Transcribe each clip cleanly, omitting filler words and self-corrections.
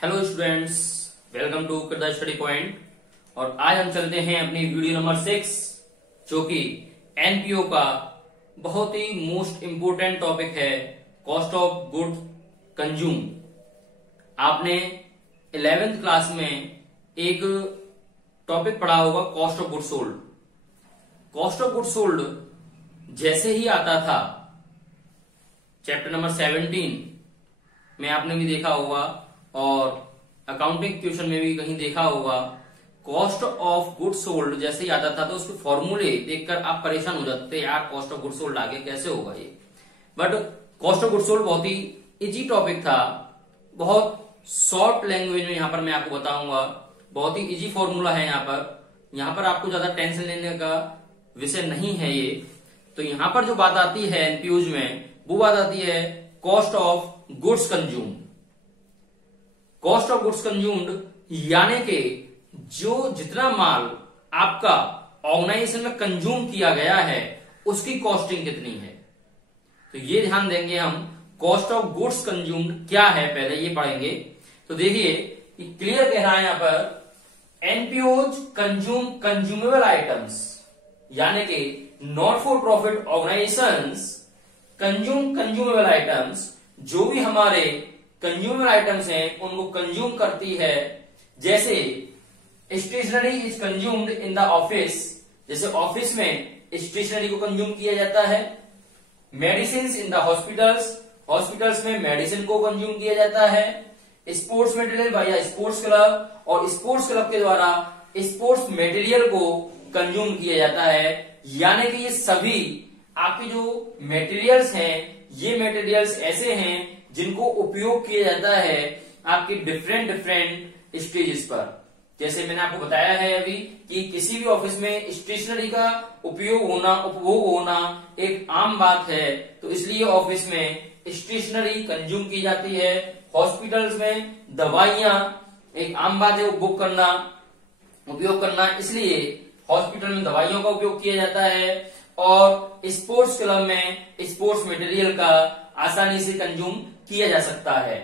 Hello students, welcome to किरदार study point. और आज हम चलते हैं अपनी वीडियो नंबर 6 जो कि एनपीओ का बहुत ही मोस्ट इंपोर्टेंट टॉपिक है, कॉस्ट ऑफ गुड कंज्यूम। आपने 11th क्लास में एक टॉपिक पढ़ा होगा, cost of good sold. Cost of good sold जैसे ही आता था चैप्टर नंबर 17 में आपने भी देखा होगा और अकाउंटिंग क्वेश्चन में भी कहीं देखा होगा, कॉस्ट ऑफ गुड सोल्ड जैसे ही आता था तो उसके फॉर्मूले देखकर आप परेशान हो जाते थे, यार कॉस्ट ऑफ गुड सोल्ड आगे कैसे होगा ये। But cost of good sold बहुत ही इजी टॉपिक था, बहुत शॉर्ट लैंग्वेज में यहाँ पर मैं आपको बताऊंगा, बहुत ही इजी फॉर्मूला है। यहाँ पर आपको ज्यादा टेंशन लेने का विषय नहीं है ये। तो यहाँ पर जो बात आती है एनपीओज में, वो बात आती है cost of goods consume. Cost of goods consumed यानी कि जो जितना माल आपका ऑर्गेनाइजेशन में कंज्यूम किया गया है उसकी कॉस्टिंग कितनी है। तो ये ध्यान देंगे हम, कॉस्ट ऑफ गुड्स कंज्यूम्ड क्या है पहले ये पढ़ेंगे। तो देखिए क्लियर कह रहा है यहाँ पर, एनपीओज कंज्यूम कंज्यूमेबल आइटम्स, यानी कि not for profit organisations consume consumable items, जो भी हमारे कंज्यूमेबल आइटम्स हैं उनको कंज्यूम करती है। जैसे stationery is consumed in the office, जैसे ऑफिस में स्टेशनरी को कंज्यूम किया जाता है। Medicine in the hospitals, hospitals में मेडिसिन को कंज्यूम किया जाता है। Sports material by sports club, और स्पोर्ट्स क्लब के द्वारा स्पोर्ट्स मटेरियल को कंज्यूम किया जाता है। यानी कि ये सभी आपके जो मटेरियल्स हैं, ये मटेरियल्स ऐसे हैं जिनको उपयोग किया जाता है आपके डिफरेंट स्टेजेस पर। जैसे मैंने आपको बताया है अभी कि किसी भी ऑफिस में स्टेशनरी का उपभोग होना एक आम बात है, तो इसलिए ऑफिस में स्टेशनरी कंज्यूम की जाती है। हॉस्पिटल्स में दवाइयां एक आम बात है उपभोग उपयोग करना, इसलिए हॉस्पिटल में दवाइयों का उपयोग किया जाता है। और स्पोर्ट्स क्लब में स्पोर्ट्स मटेरियल का आसानी से कंज्यूम किया जा सकता है,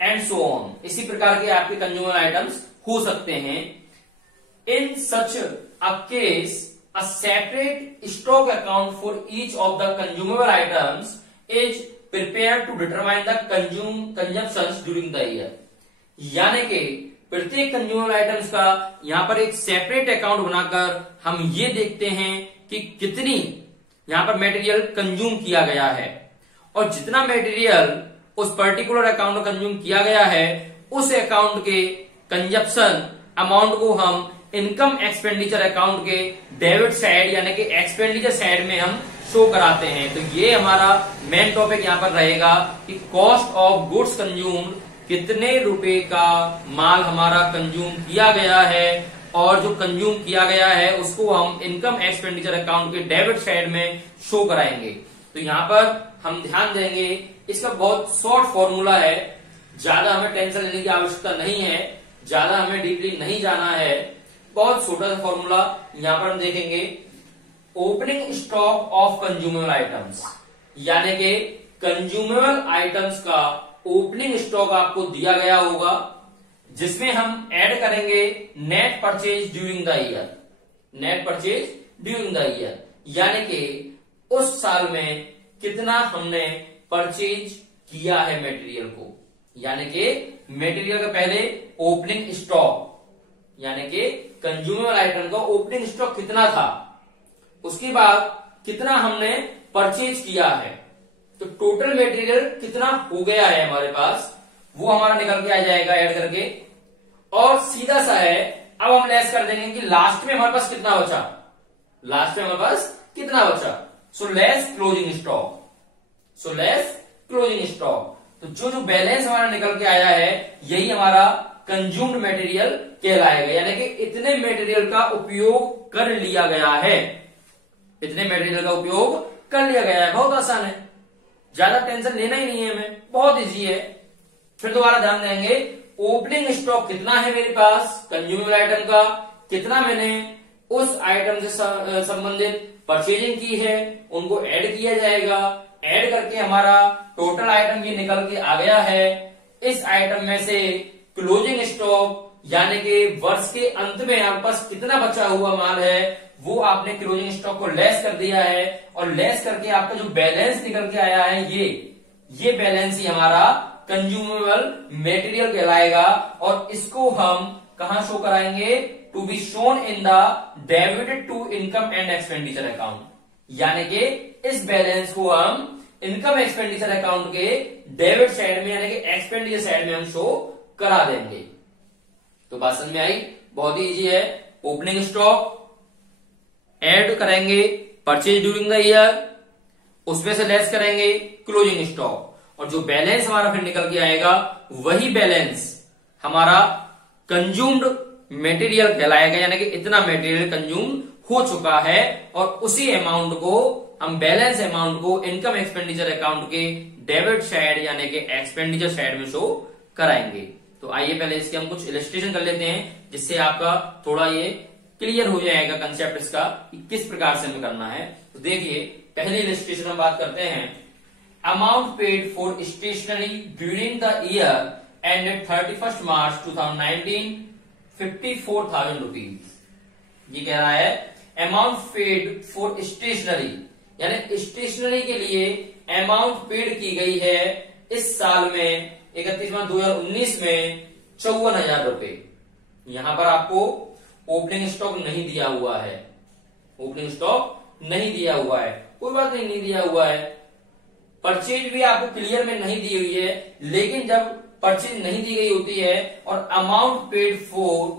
एंड सो ऑन। इसी प्रकार के आपके कंज्यूमर आइटम्स हो सकते हैं। In such a case a separate stock account for each of the consumable items is prepare to determine the consumption during the year. यानी कि प्रत्येक कंज्यूमेबल आइटम्स का यहाँ पर एक सेपरेट अकाउंट बनाकर हम ये देखते हैं कि कितनी यहाँ पर मटेरियल कंज्यूम किया गया है, और जितना मटेरियल उस पर्टिकुलर अकाउंट में कंज्यूम किया गया है उस अकाउंट के कंजप्शन अमाउंट को हम इनकम एक्सपेंडिचर अकाउंट के डेबिट साइड यानी कि एक्सपेंडिचर साइड में हम शो कराते हैं। तो ये हमारा मेन टॉपिक यहाँ पर रहेगा कि कॉस्ट ऑफ गुड्स कंज्यूम्ड, कितने रुपए का माल हमारा कंज्यूम किया गया है, और जो कंज्यूम किया गया है उसको हम इनकम एक्सपेंडिचर अकाउंट के डेबिट साइड में शो कराएंगे। तो यहाँ पर हम ध्यान देंगे, इसका बहुत शॉर्ट फॉर्मूला है, ज्यादा हमें टेंशन लेने की आवश्यकता नहीं है, ज्यादा हमें डीपली नहीं जाना है, बहुत छोटा सा फॉर्मूला यहाँ पर हम देखेंगे। Opening stock of consumable items, यानी कि कंज्यूमेबल आइटम्स का ओपनिंग स्टॉक आपको दिया गया होगा, जिसमें हम ऐड करेंगे net purchase during the year. Net purchase during the year यानी कि उस साल में कितना हमने परचेज किया है मटेरियल को, यानी कि मटेरियल का पहले ओपनिंग स्टॉक, यानी कि कंज्यूमेबल आइटम का ओपनिंग स्टॉक कितना था, उसके बाद कितना हमने परचेज किया है, तो टोटल मटेरियल कितना हो गया है हमारे पास, वो हमारा निकल के आ जाएगा ऐड करके। और सीधा सा है, अब हम लेस कर देंगे कि लास्ट में हमारे पास कितना बचा, लास्ट में हमारे पास कितना बचा। So less closing stock, so less closing stock. तो जो बैलेंस हमारा निकल के आया है यही हमारा कंज्यूम्ड मटेरियल कहलाएगा, यानी कि इतने मटेरियल का उपयोग कर लिया गया है, इतने मटेरियल का उपयोग कर लिया गया है। बहुत आसान है, ज्यादा टेंशन लेना ही नहीं है हमें, बहुत इजी है। फिर दोबारा ध्यान देंगे, ओपनिंग स्टॉक कितना है मेरे पास कंज्यूमेबल आइटम का, कितना मैंने उस आइटम से संबंधित परचेजिंग की है, उनको ऐड किया जाएगा। ऐड करके हमारा टोटल आइटम ये निकल के आ गया है। इस आइटम में से क्लोजिंग स्टॉक यानी कि वर्ष के अंत में आपके पास कितना बचा हुआ माल है वो आपने क्लोजिंग स्टॉक को लेस कर दिया है, और लेस करके आपका जो बैलेंस निकल के आया है ये बैलेंस ही हमारा कंज्यूमेबल मटेरियल कहलाएगा। और इसको हम कहां शो कराएंगे? To be shown in the debited to income and expenditure account, यानी कि इस बैलेंस को हम इनकम एक्सपेंडिचर अकाउंट के डेबिट साइड में यानी कि एक्सपेंडिचर साइड में हम शो करा देंगे। तो बात समझ में आई? बहुत ही इजी है। ओपनिंग स्टॉक ऐड करेंगे परचेज ड्यूरिंग द ईयर, उसमें से लेस करेंगे क्लोजिंग स्टॉक, और जो बैलेंस हमारा फिर निकल के आएगा वही बैलेंस हमारा कंज्यूम्ड मटेरियल कहलाएगा, यानी कि इतना मटेरियल कंज्यूम हो चुका है, और उसी अमाउंट को हम बैलेंस अमाउंट को इनकम एक्सपेंडिचर अकाउंट के डेबिट साइड यानी कि एक्सपेंडिचर साइड में शो कराएंगे। तो आइए पहले इसके हम कुछ इलस्ट्रेशन कर लेते हैं, जिससे आपका थोड़ा ये क्लियर हो जाएगा कंसेप्ट इसका कि किस प्रकार से हमें करना है। तो देखिए पहले इलस्ट्रेशन में बात करते हैं। Amount paid for stationery during the year ended 31 March 2019 54,000 rupees. ये कह रहा है अमाउंट पेड फॉर स्टेशनरी, यानी स्टेशनरी के लिए अमाउंट पेड की गई है इस साल में 31 मार्च 2019 में 54,000 रुपए। यहां पर आपको ओपनिंग स्टॉक नहीं दिया हुआ है, ओपनिंग स्टॉक नहीं दिया हुआ है, कोई बात नहीं दिया हुआ है। परचेज भी आपको क्लियर में नहीं दी हुई है, लेकिन जब परचेज नहीं दी गई होती है और अमाउंट पेड फॉर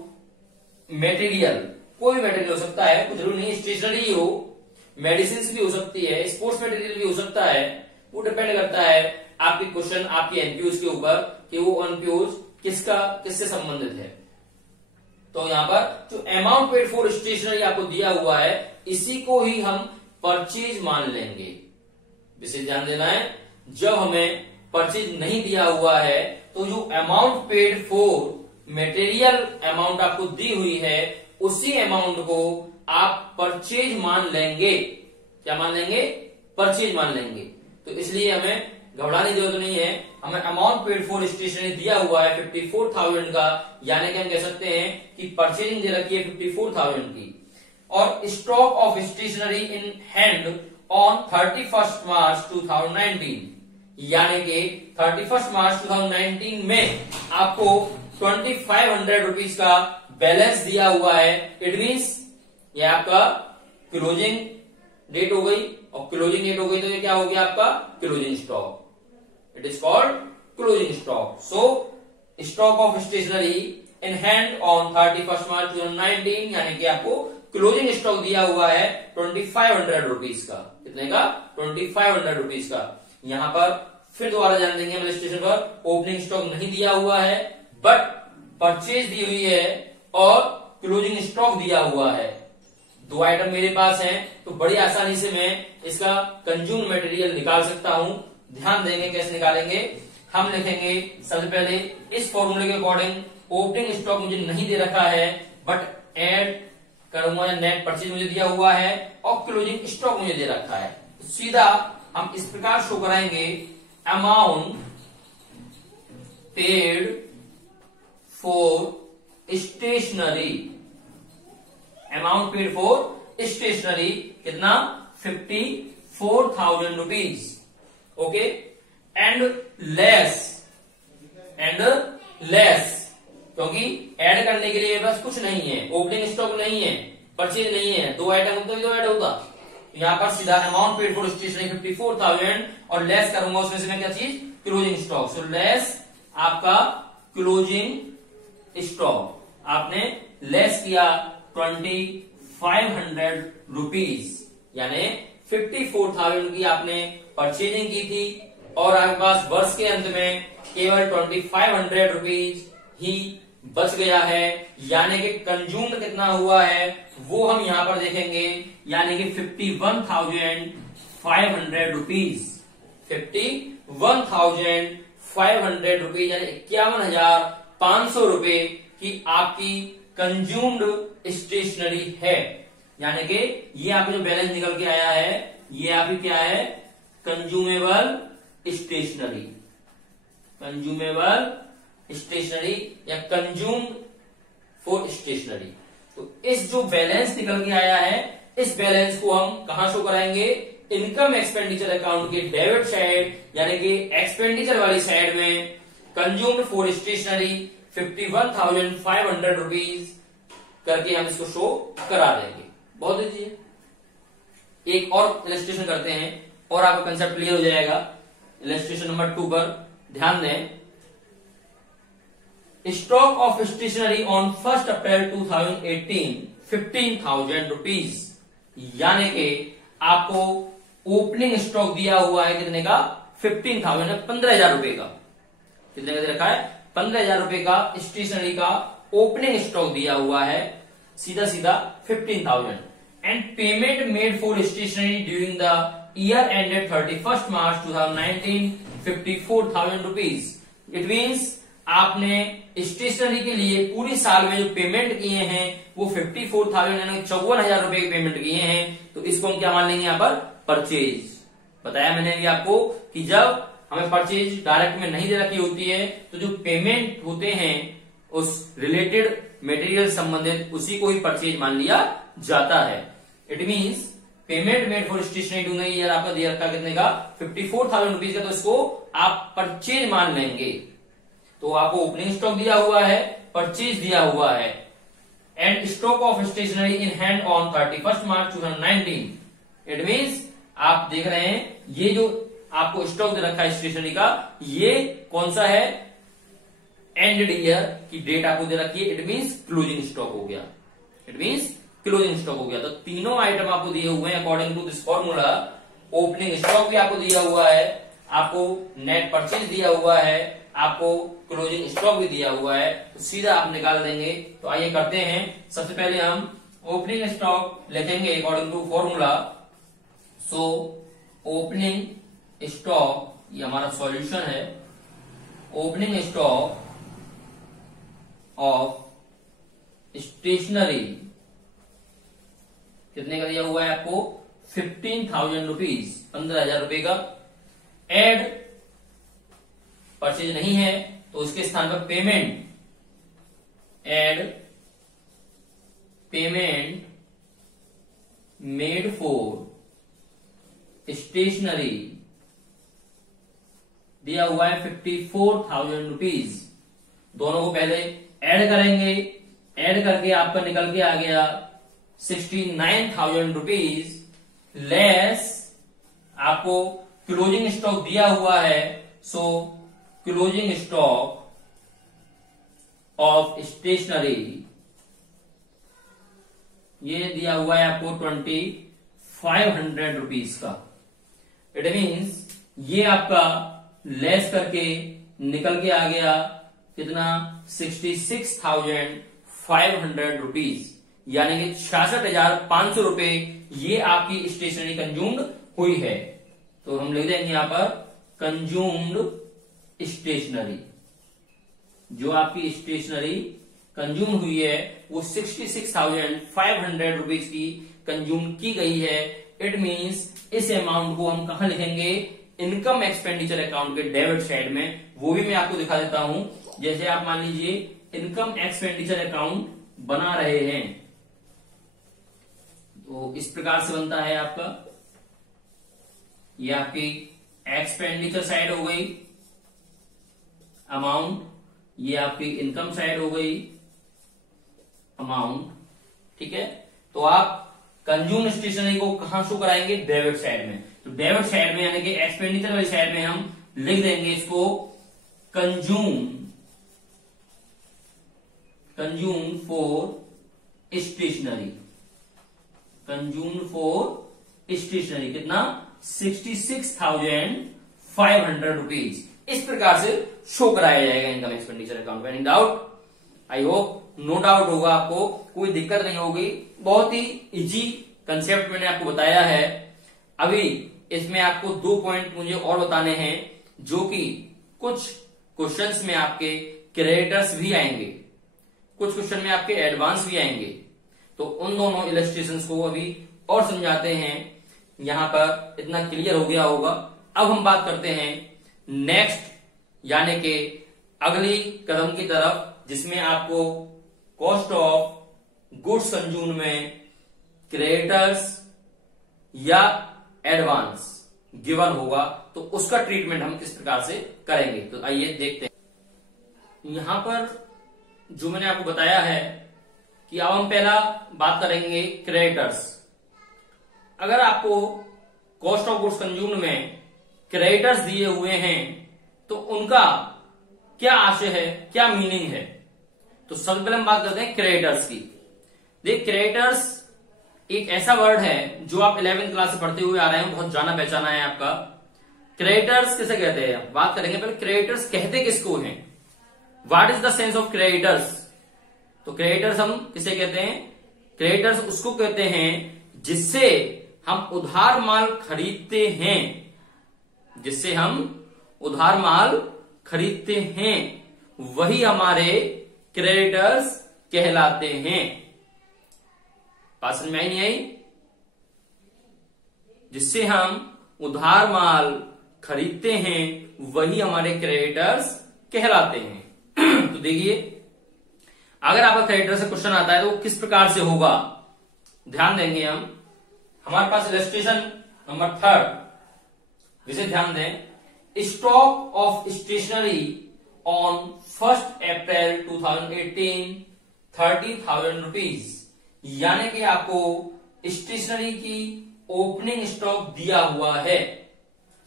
मटेरियल, कोई मटेरियल हो सकता है, कुछ जरूरी नहीं स्टेशनरी ही हो, मेडिसिन भी हो सकती है, स्पोर्ट्स मटेरियल भी हो सकता है, वो डिपेंड करता है आपके क्वेश्चन आपके एनपीयूज के ऊपर कि वो एनपीयूज किससे संबंधित है। तो यहां पर जो अमाउंट पेड फॉर स्टेशनरी आपको दिया हुआ है इसी को ही हम परचेज मान लेंगे। विशेष ध्यान देना है, जब हमें परचेज नहीं दिया हुआ है तो जो amount paid for material amount आपको दी हुई है उसी अमाउंट को आप परचेज मान लेंगे। क्या मान लेंगे? परचेज मान लेंगे। तो इसलिए हमें घबराने की जरूरत नहीं है, हमें अमाउंट पेड फॉर स्टेशनरी दिया हुआ है 54,000 का, यानी कि हम कह सकते हैं कि परचेजिंग दे रखी है 54,000 की, और stock of stationery in hand on 31 March 2019, यानी कि 31 मार्च 2019 में आपको 2500 रुपीज का बैलेंस दिया हुआ है। इट मीन्स ये आपका क्लोजिंग डेट हो गई, और क्लोजिंग डेट हो गई तो ये क्या हो गया आपका closing stock. It is called closing stock. So stock of stationery in hand on 31 March 2019, यानी कि आपको क्लोजिंग स्टॉक दिया हुआ है 2500 रुपीज का। कितने का? 2500 रुपीज का। यहां पर फिर दोबारा ध्यान देंगे हम स्टेशन पर, ओपनिंग स्टॉक नहीं दिया हुआ है बट परचेज दी हुई है और क्लोजिंग स्टॉक दिया हुआ है। दो आइटम मेरे पास हैं, तो बड़ी आसानी से मैं इसका कंज्यूम मटेरियल निकाल सकता हूं। ध्यान देंगे कैसे निकालेंगे। हम लिखेंगे सबसे पहले इस फॉर्मूले के अकॉर्डिंग, ओपनिंग स्टॉक मुझे नहीं दे रखा है बट ऐड करूंगा, नेट परचेज मुझे दिया हुआ है और क्लोजिंग स्टॉक मुझे दे रखा है। तो सीधा हम इस प्रकार शो कराएंगे, amount paid for stationery, amount paid for stationery कितना? 54,000 रुपीज। ओके, एंड लेस क्योंकि ऐड करने के लिए बस कुछ नहीं है, ओपनिंग स्टॉक नहीं है, परचेज नहीं है, दो आइटम होता तो ऐड होता। यहां पर सीधा अमाउंट पेड फॉर स्टेशनरी 54,000 और लेस करूंगा उसमें से मैं क्या चीज? Closing stock. सो लेस आपका क्लोजिंग स्टॉक, आपने लेस किया 2500 रुपीज, यानी 54,000 की आपने परचेजिंग की थी और आपके पास वर्ष के अंत में केवल 2500 रुपीज ही बच गया है, यानी कि कंज्यूम्ड कितना हुआ है वो हम यहां पर देखेंगे, यानी कि 51,500 रुपीज। 51,500 रुपीज यानी 51,500 रुपए की आपकी कंज्यूम्ड स्टेशनरी है, यानी कि ये आपका जो बैलेंस निकल के आया है ये आपकी क्या है? Consumable stationery. कंज्यूमेबल स्टेशनरी या कंज्यूम्ड फॉर स्टेशनरी। तो इस जो बैलेंस निकल के आया है, इस बैलेंस को हम कहां शो कराएंगे, इनकम एक्सपेंडिचर अकाउंट के डेबिट साइड यानी कि एक्सपेंडिचर वाली साइड में कंज्यूम्ड फॉर स्टेशनरी 51,500 रुपीज करके हम इसको शो करा देंगे। बहुत इजी है। एक और इलस्ट्रेशन करते हैं और आपका कंसेप्ट क्लियर हो जाएगा। इलस्ट्रेशन नंबर 2 पर ध्यान दें। Stock of stationery on 1 April 2018 15,000 rupees, यानी कि आपको ओपनिंग स्टॉक दिया हुआ है कितने का, 15,000, 15,000 रुपए का। कितने का दे रखा है, 15,000 रुपए का स्टेशनरी का ओपनिंग स्टॉक दिया हुआ है, सीधा सीधा 15,000। And payment made for stationery during the year ended 31 March 2019 54,000 rupees. It means आपने स्टेशनरी के लिए पूरी साल में जो पेमेंट किए हैं वो 54,000 यानी 54,000 रुपए की पेमेंट किए हैं। तो इसको हम क्या मान लेंगे यहाँ पर, परचेज। बताया मैंने भी आपको कि जब हमें परचेज डायरेक्ट में नहीं दे रखी होती है तो जो पेमेंट होते हैं उस रिलेटेड मटेरियल संबंधित उसी को ही परचेज मान लिया जाता है। It means payment made for stationery during year आपका दे रखा कितने का, 54,000 रुपीज का, तो इसको आप परचेज मान लेंगे। तो आपको ओपनिंग स्टॉक दिया हुआ है, परचेज दिया हुआ है। And stock of stationery in hand on 31 March 2019। It means आप देख रहे हैं ये जो आपको स्टॉक दे रखा है स्टेशनरी का, ये कौन सा है, एंडेड ईयर की डेट आपको दे रखी है। इट मीन्स क्लोजिंग स्टॉक हो गया, इट मीन्स क्लोजिंग स्टॉक हो गया। तो तीनों आइटम आपको दिए हुए हैं according to this formula. Opening stock भी आपको दिया हुआ है, आपको नेट परचेज दिया हुआ है, आपको क्लोजिंग स्टॉक भी दिया हुआ है, तो सीधा आप निकाल देंगे। तो आइए करते हैं। सबसे पहले हम ओपनिंग स्टॉक लिखेंगे according to formula. So opening stock, ये हमारा सॉल्यूशन है। ओपनिंग स्टॉक ऑफ स्टेशनरी कितने का दिया हुआ है आपको, 15,000 रुपीज, 15,000 रुपए का। एड परचेज नहीं है तो उसके स्थान पर payment, add payment made for stationery दिया हुआ है 54,000 रुपीज। दोनों को पहले ऐड करेंगे, ऐड करके आपका निकल के आ गया 69,000 रुपीज, लेस आपको क्लोजिंग स्टॉक दिया हुआ है। So closing stock of stationery ये दिया हुआ है आपको 2,500 रुपीज का। इट मीन्स ये आपका लेस करके निकल के आ गया कितना, 66,500 रुपीज, यानी कि 66,500 रुपए ये आपकी स्टेशनरी कंज्यूम्ड हुई है। तो हम लिख देंगे यहां पर कंज्यूम्ड स्टेशनरी। जो आपकी स्टेशनरी कंज्यूम हुई है वो 66,500 रुपीज की कंज्यूम की गई है। इट मीन्स इस अमाउंट को हम कहां लिखेंगे, इनकम एक्सपेंडिचर अकाउंट के डेबिट साइड में। वो भी मैं आपको दिखा देता हूं। जैसे आप मान लीजिए इनकम एक्सपेंडिचर अकाउंट बना रहे हैं तो इस प्रकार से बनता है आपका, ये आपकी एक्सपेंडिचर साइड हो गई अमाउंट, ये आपकी इनकम साइड हो गई अमाउंट, ठीक है। तो आप कंज्यूम स्टेशनरी को कहां शो कराएंगे, डेबिट साइड में। तो डेबिट साइड में यानी कि एक्सपेंडिचर वाली साइड में हम लिख देंगे इसको consume for stationery, consume for stationery कितना, 66,500 रुपीज। इस प्रकार से शो कराया जाएगा income expenditure account. Any doubt? I hope no doubt होगा, आपको कोई दिक्कत नहीं होगी। बहुत ही इजी कंसेप्ट मैंने आपको बताया है। अभी इसमें आपको 2 पॉइंट मुझे और बताने हैं, जो कि कुछ क्वेश्चंस में आपके क्रेडिटर्स भी आएंगे, कुछ क्वेश्चन में आपके एडवांस भी आएंगे। तो उन दोनों इलस्ट्रेशंस को अभी और समझाते हैं। यहां पर इतना क्लियर हो गया होगा। अब हम बात करते हैं नेक्स्ट, यानी कि अगली कदम की तरफ, जिसमें आपको कॉस्ट ऑफ गुड्स कंज्यूम्ड में क्रेडिटर्स या एडवांस गिवन होगा, तो उसका ट्रीटमेंट हम किस प्रकार से करेंगे। तो आइए देखते हैं। यहां पर जो मैंने आपको बताया है कि अब हम पहला बात करेंगे क्रेडिटर्स। अगर आपको कॉस्ट ऑफ गुड्स कंज्यूम्ड में क्रेडिटर्स दिए हुए हैं तो उनका क्या आशय है, क्या मीनिंग है। तो सबसे पहले हम बात करते हैं क्रेडिटर्स की। देख, क्रेडिटर्स एक ऐसा वर्ड है जो आप 11वीं क्लास से पढ़ते हुए आ रहे हैं, बहुत जाना पहचाना है आपका। क्रेडिटर्स किसे कहते हैं, बात करेंगे पहले क्रेडिटर्स कहते किसको हैं, what is the sense of creditors. तो क्रेडिटर्स हम किसे कहते हैं, क्रेडिटर्स उसको कहते हैं जिससे हम उधार माल खरीदते हैं, जिससे हम उधार माल खरीदते हैं, वही हमारे क्रेडिटर्स कहलाते हैं। बात समझ में आई नहीं आई। जिससे हम उधार माल खरीदते हैं वही हमारे क्रेडिटर्स कहलाते हैं। तो देखिए, अगर आपका क्रेडिटर से क्वेश्चन आता है तो वो किस प्रकार से होगा, ध्यान देंगे हम। हमारे पास इलस्ट्रेशन नंबर 3, जिसे ध्यान दें। Stock of stationery on 1 April 2018 30,000 rupees, यानी कि आपको स्टेशनरी की ओपनिंग स्टॉक दिया हुआ है।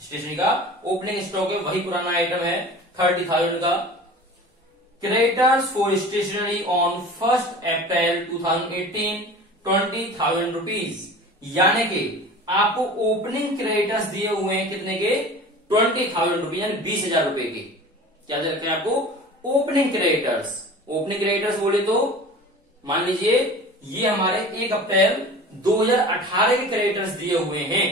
स्टेशनरी का ओपनिंग स्टॉक है, वही पुराना आइटम है 30,000 का। Creditors for stationery on 1 April 2018 20,000 rupees, यानी कि आपको ओपनिंग क्रेडिटर्स दिए हुए हैं कितने के, 20,000 रुपीज, यानी 20,000 रुपए के। क्या दे रखे हैं आपको, ओपनिंग क्रेडिटर्स। ओपनिंग क्रेडिटर्स बोले तो मान लीजिए ये हमारे 1 अप्रैल 2018 के क्रेडिटर्स दिए हुए हैं।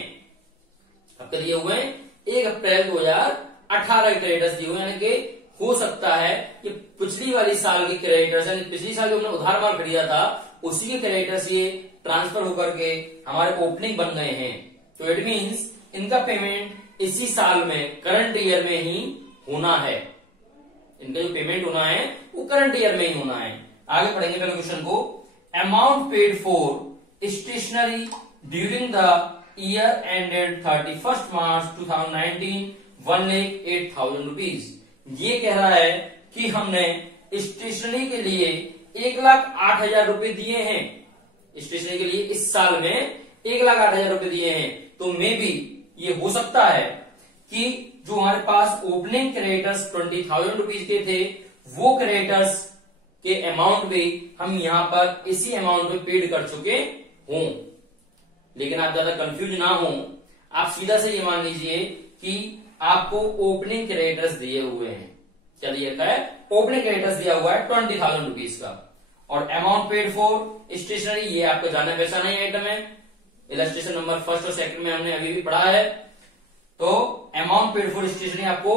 अब दिए हुए हैं 1 अप्रैल 2018 के क्रेडिटर्स दिए हुए हैं, यानी कि हो सकता है कि पिछली वाली साल के क्रेडिटर्स, यानी पिछली साल जो हमने उधार माल खरीदा था उसी के क्रेडिटर्स ये ट्रांसफर होकर के हमारे ओपनिंग बन गए हैं। तो इट मींस इनका पेमेंट इसी साल में, करंट ईयर में ही होना है। इनका जो पेमेंट होना है वो करंट ईयर में ही होना है। आगे पढ़ेंगे पहले क्वेश्चन को। Amount paid for stationery during the year ended 31 March 2019 1,08,000 rupees. ये कह रहा है कि हमने स्टेशनरी के लिए 1,08,000 रुपए दिए हैं। स्टेशनरी के लिए इस साल में 1,08,000 रुपए दिए हैं। तो मे बी ये हो सकता है कि जो हमारे पास ओपनिंग क्रेडिटर्स 20,000 रुपीज के थे, वो क्रेडिटर्स के अमाउंट भी हम यहां पर इसी अमाउंट पे पेड कर चुके हों। लेकिन आप ज्यादा कंफ्यूज ना हो, आप सीधा से ये मान लीजिए कि आपको ओपनिंग क्रेडिटर्स दिए हुए हैं। क्या दिया है, ओपनिंग क्रेडिटर्स दिया हुआ है 20,000 रुपीज का, और अमाउंट पेड फॉर स्टेशनरी ये आपको जाना पहचाना ही आइटम है। इलस्ट्रेशन नंबर 1 और 2 में हमने अभी भी पढ़ा है। तो अमाउंट पेड फॉर स्टेशनरी आपको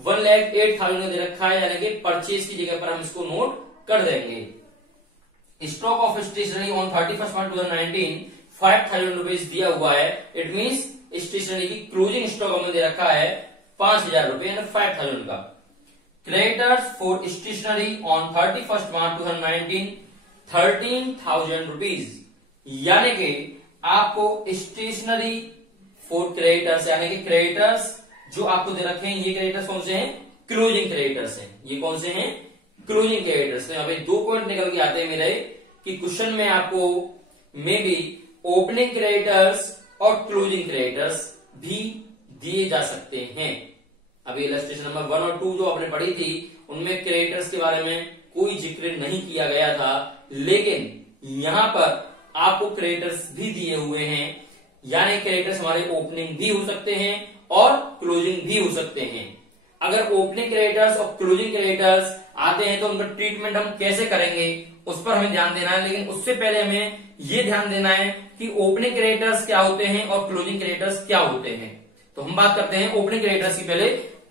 1,08,000 दे रखा है, यानी कि परचेज की जगह पर हम इसको नोट कर देंगे। Stock of stationery on 31 March 2019 5,000 rupees दिया हुआ है। इट मीन्स स्टेशनरी की क्लोजिंग स्टॉक हमें दे रखा है 5,000 रुपए, यानी 5,000 का। Creditors for stationery on 31 March 2019 13,000 rupees, यानी कि आपको स्टेशनरी फॉर क्रेडिटर्स, यानी कि क्रेडिटर्स जो आपको दे रखे हैं, ये क्रेडिटर्स कौन से हैं, क्लोजिंग क्रेडिटर्स हैं। ये कौन से हैं, क्लोजिंग क्रेडिटर्स। तो अभी 2 पॉइंट निकल के आते हैं मेरे कि क्वेश्चन में आपको मे बी ओपनिंग क्रेडिटर्स और क्लोजिंग क्रेडिटर्स भी दिए जा सकते हैं। अभी इलस्ट्रेशन नंबर 1 और 2 जो आपने पढ़ी थी उनमें क्रेडिटर्स के बारे में कोई जिक्र नहीं किया गया था, लेकिन यहां पर आपको क्रेडिटर्स भी दिए हुए हैं, यानी क्रेडिटर्स हमारे ओपनिंग भी हो सकते हैं और क्लोजिंग भी हो सकते हैं। अगर ओपनिंग क्रेडिटर्स और क्लोजिंग क्रेडिटर्स आते हैं तो उनका ट्रीटमेंट हम कैसे करेंगे उस पर हमें ध्यान देना है। लेकिन उससे पहले हमें ये ध्यान देना है कि ओपनिंग क्रेडिटर्स क्या होते हैं और क्लोजिंग क्रेडिटर्स क्या होते हैं। तो हम बात करते हैं ओपनिंग क्रेडिटर्स की। पहले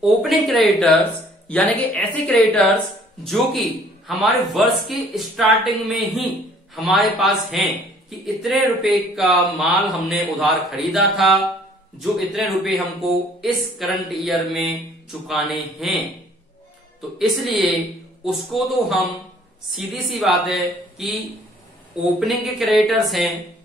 ओपनिंग क्रेडिटर्स यानी कि ऐसे क्रेडिटर्स जो कि हमारे वर्ष की स्टार्टिंग में ही हमारे पास हैं कि इतने रुपए का माल हमने उधार खरीदा था, जो इतने रुपए हमको इस करंट ईयर में चुकाने हैं। तो इसलिए उसको तो हम सीधी सी बात है कि ओपनिंग के क्रेडिटर्स हैं,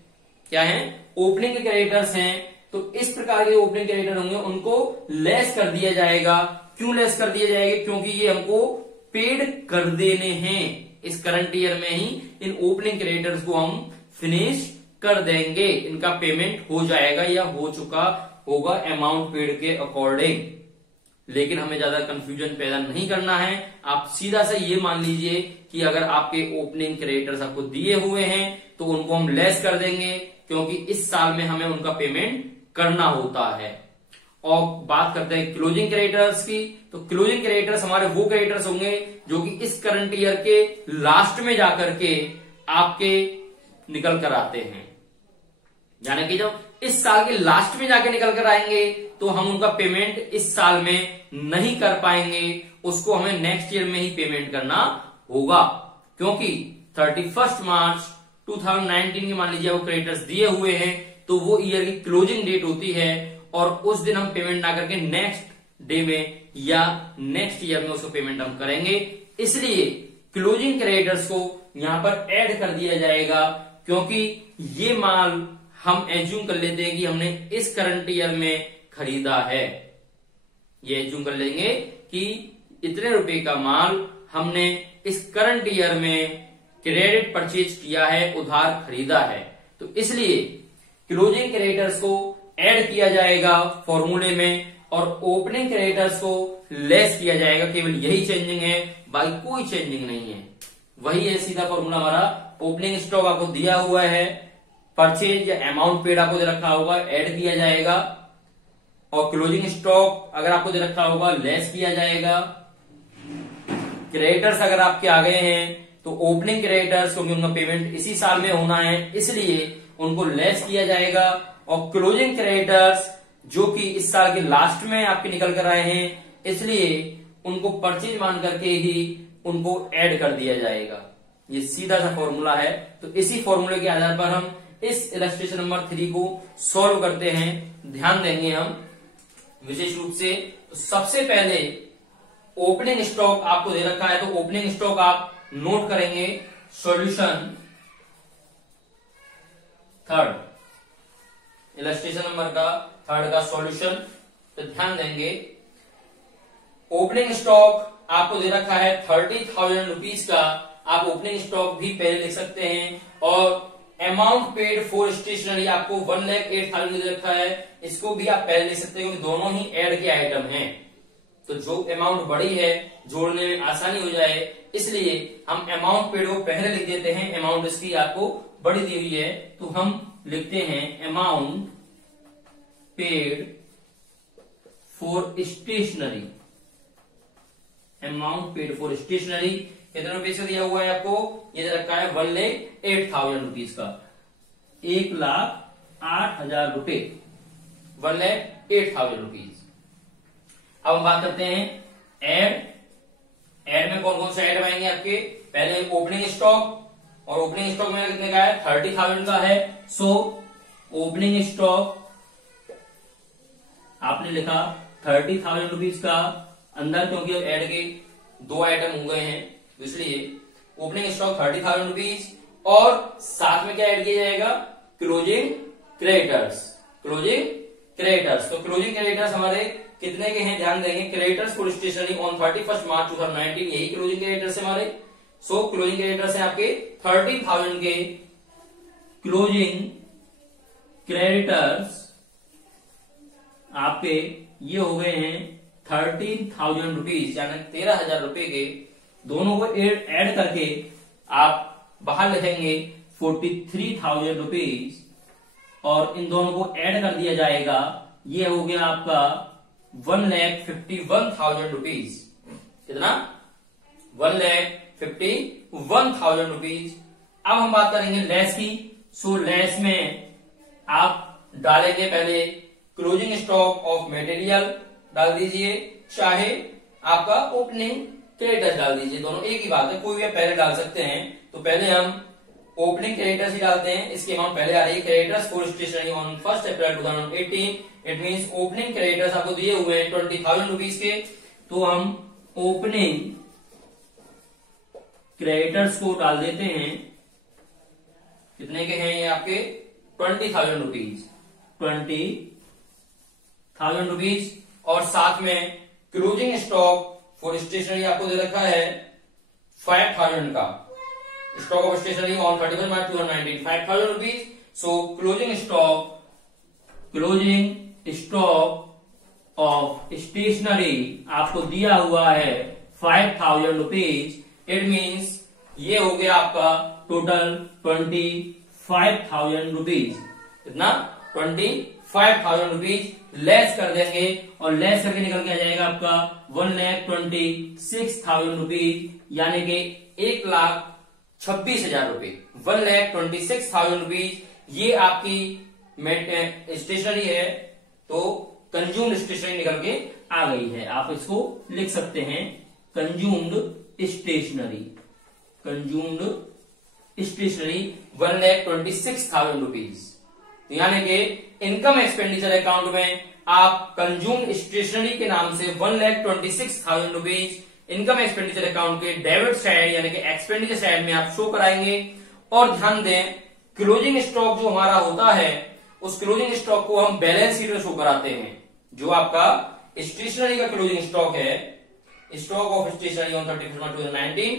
क्या हैं, ओपनिंग के क्रेडिटर्स हैं, तो इस प्रकार के ओपनिंग क्रेडिटर होंगे उनको लेस कर दिया जाएगा। क्यों लेस कर दिया जाएगा? क्योंकि ये हमको पेड कर देने हैं, इस करंट ईयर में ही इन ओपनिंग क्रेडिटर्स को हम फिनिश कर देंगे, इनका पेमेंट हो जाएगा या हो चुका होगा अमाउंट पेड के अकॉर्डिंग। लेकिन हमें ज्यादा कंफ्यूजन पैदा नहीं करना है, आप सीधा से ये मान लीजिए कि अगर आपके ओपनिंग क्रेडिटर्स आपको दिए हुए हैं तो उनको हम लेस कर देंगे, क्योंकि इस साल में हमें उनका पेमेंट करना होता है। और बात करते हैं क्लोजिंग क्रेडिटर्स की, तो क्लोजिंग क्रेडिटर्स हमारे वो क्रेडिटर्स होंगे जो कि इस करंट ईयर के लास्ट में जाकर के आपके निकल कर आते हैं, यानी कि जब इस साल के लास्ट में जाके निकल कर आएंगे तो हम उनका पेमेंट इस साल में नहीं कर पाएंगे, उसको हमें नेक्स्ट ईयर में ही पेमेंट करना होगा। क्योंकि 31 मार्च 2019 के मान लीजिए वो क्रेडिटर्स दिए हुए हैं, तो वो ईयर की क्लोजिंग डेट होती है और उस दिन हम पेमेंट ना करके नेक्स्ट डे में या नेक्स्ट ईयर में उसको पेमेंट हम करेंगे। इसलिए क्लोजिंग क्रेडिटर्स को यहां पर ऐड कर दिया जाएगा, क्योंकि ये माल हम एज्यूम कर लेते हैं कि हमने इस करंट ईयर में खरीदा है, ये एज्यूम कर लेंगे कि इतने रुपए का माल हमने इस करंट ईयर में क्रेडिट परचेज किया है, उधार खरीदा है। तो इसलिए क्लोजिंग क्रेडिटर्स को ऐड किया जाएगा फॉर्मूले में और ओपनिंग क्रेडिटर्स को लेस किया जाएगा। केवल यही चेंजिंग है, बाकी कोई चेंजिंग नहीं है, वही है सीधा फॉर्मूला हमारा। ओपनिंग स्टॉक आपको दिया हुआ है, परचेज या अमाउंट पेड आपको दे रखा होगा, ऐड किया जाएगा, और क्लोजिंग स्टॉक अगर आपको दे रखा होगा लेस किया जाएगा। क्रेडिटर्स अगर आपके आ गए हैं तो ओपनिंग क्रेडिटर्स, क्योंकि उनका पेमेंट इसी साल में होना है इसलिए उनको लेस किया जाएगा, और क्लोजिंग क्रेडिटर्स जो कि इस साल के लास्ट में आपके निकल कर आए हैं इसलिए उनको परचेज मान करके ही उनको ऐड कर दिया जाएगा। ये सीधा सा फॉर्मूला है। तो इसी फॉर्मूले के आधार पर हम इस इलस्ट्रेशन नंबर 3 को सॉल्व करते हैं, ध्यान देंगे हम विशेष रूप से। तो सबसे पहले ओपनिंग स्टॉक आपको दे रखा है, तो ओपनिंग स्टॉक आप नोट करेंगे, सॉल्यूशन थर्ड, इलस्ट्रेशन नंबर का थर्ड का सॉल्यूशन। तो ध्यान देंगे ओपनिंग स्टॉक आपको दे रखा है 30,000 रुपीज का, आप ओपनिंग स्टॉक भी पहले लिख सकते हैं, और अमाउंट पेड फॉर स्टेशनरी आपको 1,08,000 दे रखा है, इसको भी आप पहले लिख सकते हैं क्योंकि दोनों ही ऐड के आइटम हैं। तो जो अमाउंट बड़ी है जोड़ने में आसानी हो जाए इसलिए हम अमाउंट पेड को पहले लिख देते हैं। अमाउंट इसकी आपको बड़ी दी हुई है तो हम लिखते हैं amount paid for stationery. Amount paid for stationery कितने रुपए से दिया हुआ है आपको? ये दे रखा है 1,08,000 रुपीज का, 1,08,000 रुपए, 1,08,000 रुपीज। अब हम बात करते हैं ऐड। ऐड में कौन कौन से ऐड आएंगे आपके? पहले ओपनिंग स्टॉक, और ओपनिंग स्टॉक में कितने का है? 30,000 का है। सो ओपनिंग स्टॉक आपने लिखा 30,000 रुपीज का अंदर, क्योंकि ऐड के 2 आइटम हो गए हैं इसलिए ओपनिंग स्टॉक 30,000 रुपीज, और साथ में क्या ऐड किया जाएगा? Closing creditors. क्लोजिंग क्रेडिटर्स, तो क्लोजिंग क्रेडिटर्स हमारे कितने के हैं ध्यान देंगे। Creditors for stationery on 31 March 2019, यही क्लोजिंग क्रेडिटर्स है हमारे। सो क्लोजिंग क्रेडिटर्स है आपके 30,000 के। क्लोजिंग क्रेडिटर्स आपके ये हो गए हैं 13,000 रुपीज, यानी 13,000 रुपए के। दोनों को ऐड करके आप बाहर लिखेंगे 43,000 रुपीज, और इन दोनों को ऐड कर दिया जाएगा, ये हो गया आपका 1,51,000 रुपीज। कितना? 1,51,000 रुपीज। अब हम बात करेंगे लेस की। सो लेस में आप डालेंगे पहले क्लोजिंग स्टॉक ऑफ मटेरियल डाल दीजिए, चाहे आपका ओपनिंग क्रेडिटर्स डाल दीजिए, दोनों एक ही बात है, कोई भी आप पहले डाल सकते हैं। तो पहले हम ओपनिंग क्रेडिटर्स ही डालते हैं, इसकी अमाउंट पहले आ रही है। Creditors for stationery on 1 April 2018, it means opening creditors आपको दिए हुए हैं 20,000 रुपीज के, तो हम ओपनिंग क्रेडिटर्स को डाल देते हैं। कितने के हैं ये आपके 20,000 रुपीज, 20,000 रुपीज। और साथ में क्लोजिंग स्टॉक फॉर स्टेशनरी आपको दे रखा है 5,000 का। Stock of stationery on 31 March 2019 5,000 rupees. So closing stock of stationery आपको दिया हुआ है 5,000 रुपीज। इट मीन्स ये हो गया आपका टोटल 25,000 रुपीज। कितना? 25,000 रुपीज लेस कर देंगे और लेस करके निकल के आ जाएगा आपका 1,26,000 रुपीज, यानी कि 1,26,000 रुपए। 1,26,000 रुपीज ये आपकी स्टेशनरी है, तो कंज्यूम्ड स्टेशनरी निकल के आ गई है। आप इसको लिख सकते हैं कंज्यूम्ड स्टेशनरी, 1,26,000 रुपीज। तो यानी कि इनकम एक्सपेंडिचर अकाउंट में आप कंज्यूम्ड स्टेशनरी के नाम से 1,26,000 रुपीज इनकम एक्सपेंडिचर अकाउंट के डेबिट साइड यानी कि एक्सपेंडिचर साइड में आप शो कराएंगे। और ध्यान दें, क्लोजिंग स्टॉक जो हमारा होता है उस क्लोजिंग स्टॉक को हम बैलेंस शीट में शो कराते हैं। जो आपका स्टेशनरी का क्लोजिंग स्टॉक है, stock of stationery on 31 March 2019,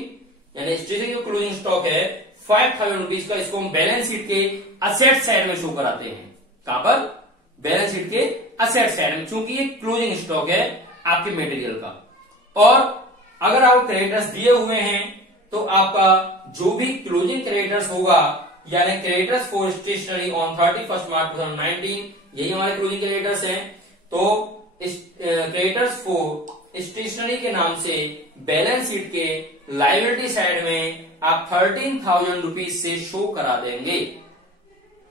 यानी स्टेशनरी का क्लोजिंग स्टॉक है 5,000 रुपीज का, इसको हम बैलेंस शीट के असेट साइड में शो कराते हैं। कहां पर? बैलेंस शीट के असेट साइड में, क्योंकि ये क्लोजिंग स्टॉक है आपके मटेरियल का। और अगर आपको क्रेडिटर्स दिए हुए हैं तो आपका जो भी क्लोजिंग क्रेडिटर्स होगा, यानी creditors for stationery on 31 March 2019, यही हमारे क्लोजिंग क्रेडिटर्स हैं। तो क्रेडिटर्स फॉर स्टेशनरी के नाम से बैलेंस शीट के लायबिलिटी साइड में आप 13,000 रुपीज से शो करा देंगे।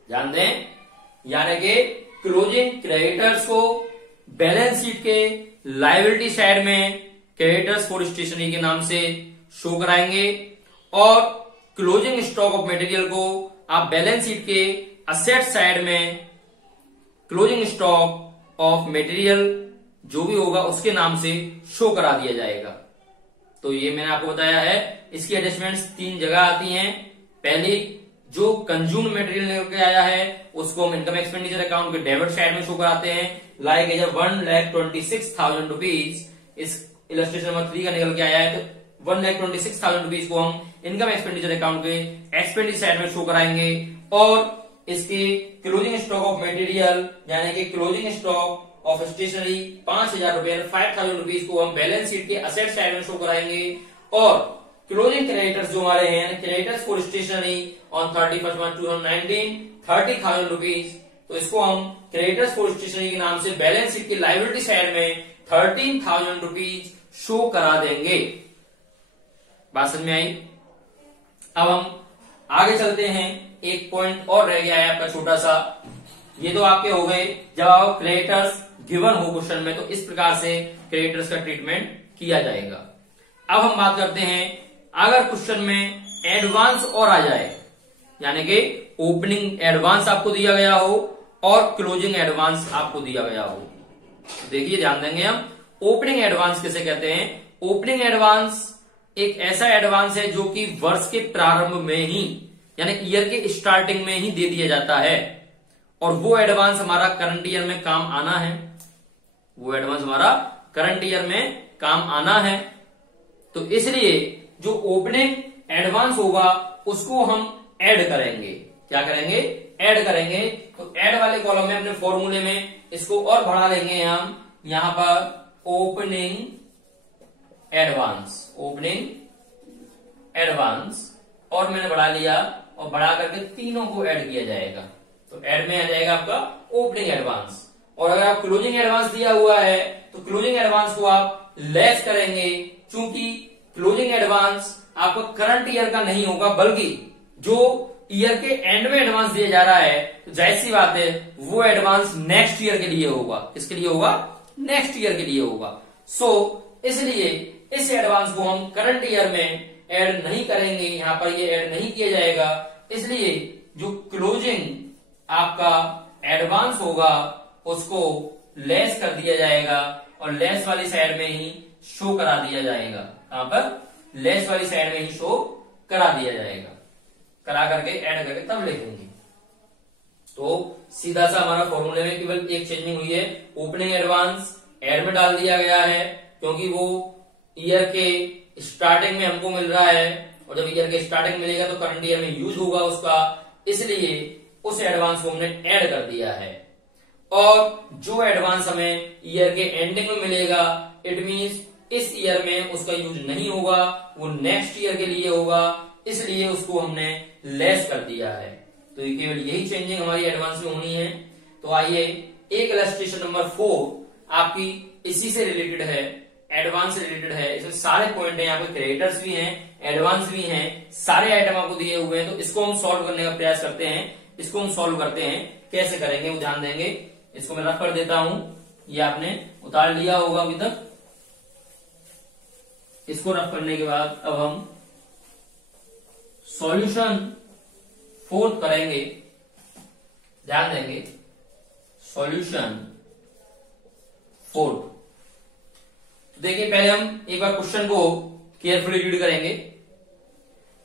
ध्यान दें, यानी कि क्लोजिंग क्रेडिटर्स को बैलेंस शीट के लायबिलिटी साइड में क्रेडिटर्स फॉर स्टेशनरी के नाम से शो कराएंगे, और क्लोजिंग स्टॉक ऑफ मटेरियल को आप बैलेंस शीट के असेट साइड में क्लोजिंग स्टॉक ऑफ मटेरियल जो भी होगा उसके नाम से शो करा दिया जाएगा। तो ये मैंने आपको बताया है। इसकी एडजस्टमेंट्स 3 जगह आती हैं। पहली, जो कंज्यूम्ड मटेरियल निकल के आया है उसको हम इनकम एक्सपेंडिचर अकाउंट के डेबिट साइड में शो कराते हैं। लाइक जब 1,26,000 रुपीज इस इलस्ट्रेशन नंबर 3 का निकल के आया है, तो 1,26,000 रुपीज को हम इनकम एक्सपेंडिचर अकाउंट के एक्सपेंडिचर साइड में शो कराएंगे। और इसके क्लोजिंग स्टॉक ऑफ मटेरियल यानी कि क्लोजिंग स्टॉक ऑफ स्टेशनरी 5,000 रुपए 5,000 रुपीज को हम बैलेंस शीट के असेट साइड में शो कराएंगे। और क्लोजिंग क्रेडिटर्स जो हमारे हैं, creditors for stationery on 31 March 2019 30,000 rupees, तो इसको हम क्रेडिटर्स फॉर स्टेशनरी के नाम से बैलेंस शीट की लायबिलिटी साइड में 13,000 रुपीज शो करा देंगे। बात समझ में आई? अब हम आगे चलते हैं। एक पॉइंट और रह गया है आपका छोटा सा। ये तो आपके हो गए जब आप क्रेडिटर्स गिवन हो क्वेश्चन में, तो इस प्रकार से क्रेडिटर्स का ट्रीटमेंट किया जाएगा। अब हम बात करते हैं, अगर क्वेश्चन में एडवांस और आ जाए, यानी कि ओपनिंग एडवांस आपको दिया गया हो और क्लोजिंग एडवांस आपको दिया गया हो। देखिए, ध्यान देंगे हम ओपनिंग एडवांस किसे कहते हैं। ओपनिंग एडवांस एक ऐसा एडवांस है जो कि वर्ष के प्रारंभ में ही, यानी ईयर के स्टार्टिंग में ही दे दिया जाता है, और वो एडवांस हमारा करंट ईयर में काम आना है। वो एडवांस हमारा करंट ईयर में काम आना है। तो इसलिए जो ओपनिंग एडवांस होगा उसको हम ऐड करेंगे। क्या करेंगे? ऐड करेंगे। तो ऐड वाले कॉलम में अपने फॉर्मूले में इसको और बढ़ा लेंगे हम, यहां पर ओपनिंग एडवांस, ओपनिंग एडवांस, और मैंने बढ़ा लिया, और बढ़ा करके तीनों को ऐड किया जाएगा। तो ऐड में आ जाएगा आपका ओपनिंग एडवांस। और अगर आप क्लोजिंग एडवांस दिया हुआ है तो क्लोजिंग एडवांस को आप लेस करेंगे, क्योंकि क्लोजिंग एडवांस आपका करंट ईयर का नहीं होगा, बल्कि जो ईयर के एंड में एडवांस दिया जा रहा है, तो जाहिर सी बात है वो एडवांस नेक्स्ट ईयर के लिए होगा। किसके लिए होगा? नेक्स्ट ईयर के लिए होगा। सो इसलिए इस एडवांस को हम करंट ईयर में ऐड नहीं करेंगे, यहां पर ये ऐड नहीं किया जाएगा। इसलिए जो क्लोजिंग आपका एडवांस होगा उसको लेस कर दिया जाएगा, और लेस वाली साइड में ही शो करा दिया जाएगा। कहां पर? लेस वाली साइड में ही शो करा दिया जाएगा। करा करके ऐड करके तब लिखेंगे। तो सीधा सा हमारा फॉर्मूले में केवल एक चेंजिंग हुई है, ओपनिंग एडवांस ऐड में डाल दिया गया है, क्योंकि वो ईयर के स्टार्टिंग में हमको मिल रहा है, और जब ईयर के स्टार्टिंग मिलेगा तो करंट ईयर में यूज होगा उसका, इसलिए उस एडवांस को हमने ऐड कर दिया है। और जो एडवांस हमें ईयर के एंडिंग में मिलेगा, इट मीन्स इस ईयर में उसका यूज नहीं होगा, वो नेक्स्ट ईयर के लिए होगा, इसलिए उसको हमने लेस कर दिया है। तो ये केवल यही चेंजिंग हमारी एडवांस में होनी है। तो आइए एक इलस्ट्रेशन नंबर 4 आपकी इसी से रिलेटेड है, एडवांस से रिलेटेड है। इसमें सारे पॉइंट हैं, यहाँ पे क्रेडिटर्स भी हैं, एडवांस भी हैं, सारे आइटम आपको दिए हुए हैं। तो इसको हम सॉल्व करने का प्रयास करते हैं। इसको हम सॉल्व करते हैं, कैसे करेंगे वो ध्यान देंगे। इसको मैं रफ कर देता हूं, ये आपने उतार लिया होगा अभी तक। इसको रफ करने के बाद अब हम सॉल्यूशन 4 करेंगे, ध्यान देंगे। सॉल्यूशन 4, देखिए पहले हम एक बार क्वेश्चन को केयरफुली रीड करेंगे।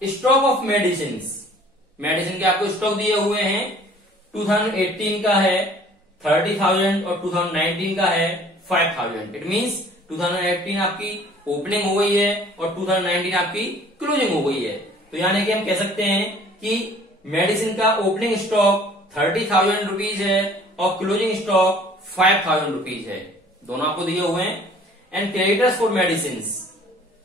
स्टॉक ऑफ मेडिसिन, मेडिसिन के आपको स्टॉक दिए हुए हैं। 2018 का है 30,000 और 2019 का है 5,000। इट मीन्स 2018 आपकी ओपनिंग हो गई है और 2019 आपकी क्लोजिंग हो गई है। तो यानी कि हम कह सकते हैं कि मेडिसिन का ओपनिंग स्टॉक 30,000 रुपीज है और क्लोजिंग स्टॉक 5,000 रुपीज है, दोनों आपको दिए हुए हैं। एंड क्रेडिटर्स फॉर मेडिसिन,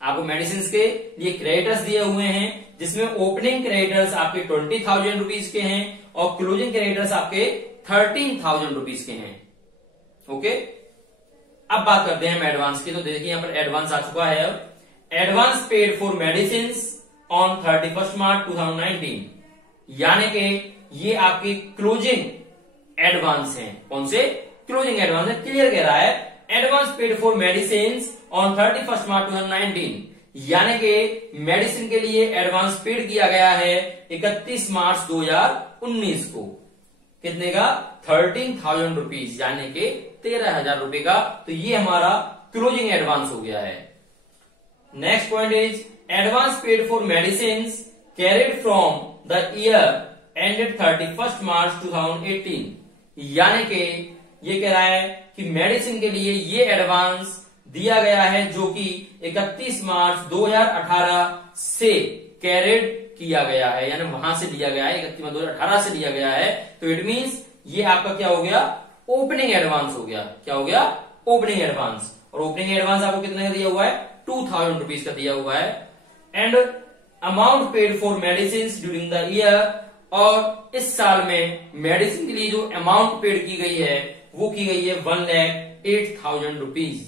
आपको मेडिसिन के लिए क्रेडिटर्स दिए हुए हैं, जिसमें ओपनिंग क्रेडिटर्स आपके 20,000 रुपीज के हैं और क्लोजिंग क्रेडिटर्स आपके 13,000 रुपीज के हैं। ओके, अब बात करते हैं हम एडवांस की। तो देखिए यहां पर एडवांस आ चुका है। अब advance paid for medicine on 31 March 2019, यानी कि ये आपकी क्लोजिंग एडवांस है। कौन से? क्लोजिंग एडवांस है। क्लियर कह रहा है advance paid for medicine on 31 March 2019, यानी कि मेडिसिन के लिए एडवांस पेड किया गया है 31 मार्च 2019 को। कितने का? 13,000 रुपीज, यानी कि 13,000 रुपए का। तो ये हमारा क्लोजिंग एडवांस हो गया है। Next point is advance paid for medicine carried from the year ended 31 मार्च 2018, यानी कि ये कह रहा है कि मेडिसिन के लिए ये एडवांस दिया गया है जो कि 31 मार्च 2018 से कैरिड किया गया है, यानी वहां से लिया गया है, 31 मार्च 2018 से लिया गया है। तो इट मींस ये आपका क्या हो गया? ओपनिंग एडवांस हो गया। क्या हो गया? Opening advance. और ओपनिंग एडवांस आपको कितने का दिया हुआ है? 2,000 रुपीज का दिया हुआ है। And amount paid for medicine during the year, और इस साल में मेडिसिन के लिए जो अमाउंट पेड की गई है वो की गई है 1,08,000 रुपीज।